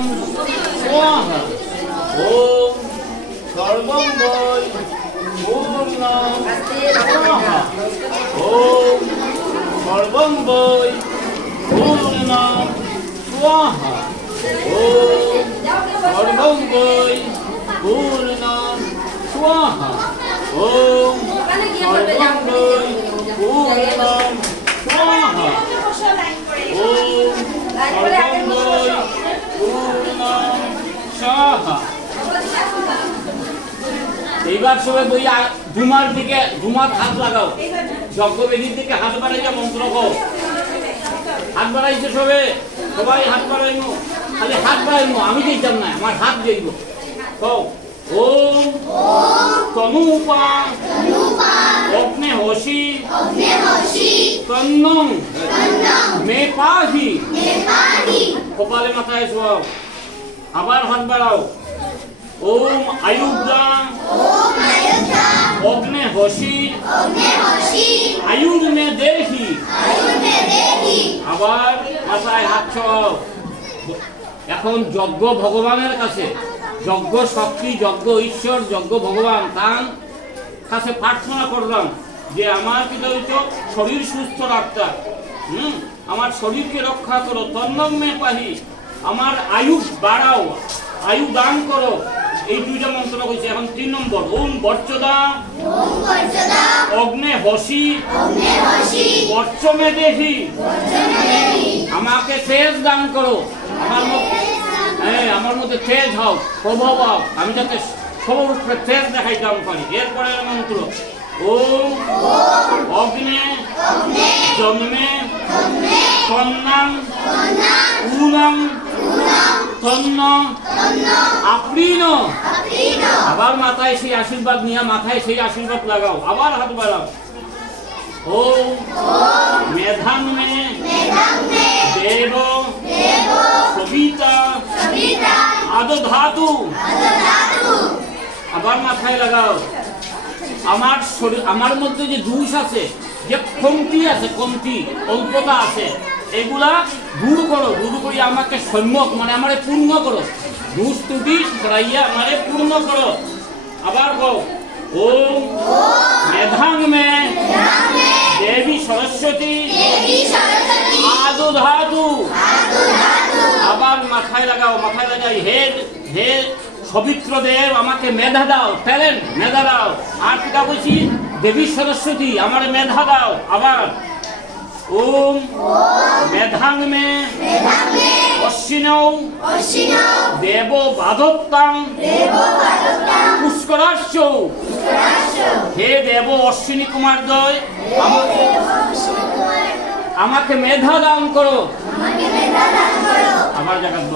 स्वाहा ओम सर्वं वै पूर्णं स्वाहा ओम सर्वं वै पूर्णं स्वाहा ओम सर्वं वै पूर्णं स्वाहा ओम सर्वं वै पूर्णं स्वाहा ओम सर्वं वै पूर्णं स्वाहा। এইবার সবাই বই ধুমার দিকে ধুমার হাত লাগাও, যজ্ঞবেদীর দিকে হাত বাড়াইয়া মন্ত্র কও। হাত বাড়াইছে সবাই হাত বাড়াইমু, খালি হাত বাড়াইমু, আমি দিতাম না, আমার হাত যাইব। কও ওম তনুপা অগ্নে হসি তন্নং মে পাহি। কপালে মাথায় শোয়াও, আবার হাত বাড়াও। ওম আয়ুর্দা অগ্নে হসি আয়ুর মে দেহি। আবার মাথায় হাত ছোঁয়াও। এখন যজ্ঞ ভগবানের কাছে, যজ্ঞ শক্তি, যজ্ঞ ঈশ্বর, যজ্ঞ ভগবান তার কাছে প্রার্থনা করলাম যে আমার কি হইতো শরীর সুস্থ রাখতা, আমার শরীরকে রক্ষা করো। তন্নং মে পাহি, আমার আয়ু বাড়াও, আয়ু দান করো। এই দুইটা মন্ত্র কইছে। এখন 3 নম্বর ওম বর্চদা অগ্নে হসি বর্চমে দেহি। আমাকে তেজ দান করো, আমার মধ্যে তেজ হও, প্রভাব হও, আমি যাতে সবার উপরে তেজ দেখাইতাম পারি। এরপরে মন্ত্র ওম অগ্নে জন্মে তন্নাং উনাং তন্ন আপ্রীণ। আবার মাথায় সেই আশীর্বাদ নিয়ে মাথায় সেই আশীর্বাদ লাগাও, আবার হাত বাড়াও। ওম মেধাং মে দেব সবিতা আদধাতু। আবার মাথায় লাগাও। আমার শরীর, আমার মধ্যে যে দোষ আছে, যে কমতি আছে, কমতি অল্পতা আছে, এগুলা দূর করো। দূর করি আমাকে সম্যক মানে আমারে পূর্ণ করো, দোষ ত্রুটি সরাইয়া আমারে পূর্ণ করো। আবার কও ওম মেধাং মে দেবী সরস্বতী আদধাতু। আবার মাথায় লাগাও, মাথায় লাগাই হে সবিত্র দেব আমাকে মেধা দাও, ট্যালেন্ট মেধা দাও। আর কিটা বলছি দেবী সরস্বতী আমার মেধা দাও। আবার ওম মেধাং মে অশ্বিনৌ দেব বাধত্তাং পুষ্করাশ্চ। হে দেব অশ্বিনী কুমার দয় আমাকে মেধা দান করো। আবার জাগাত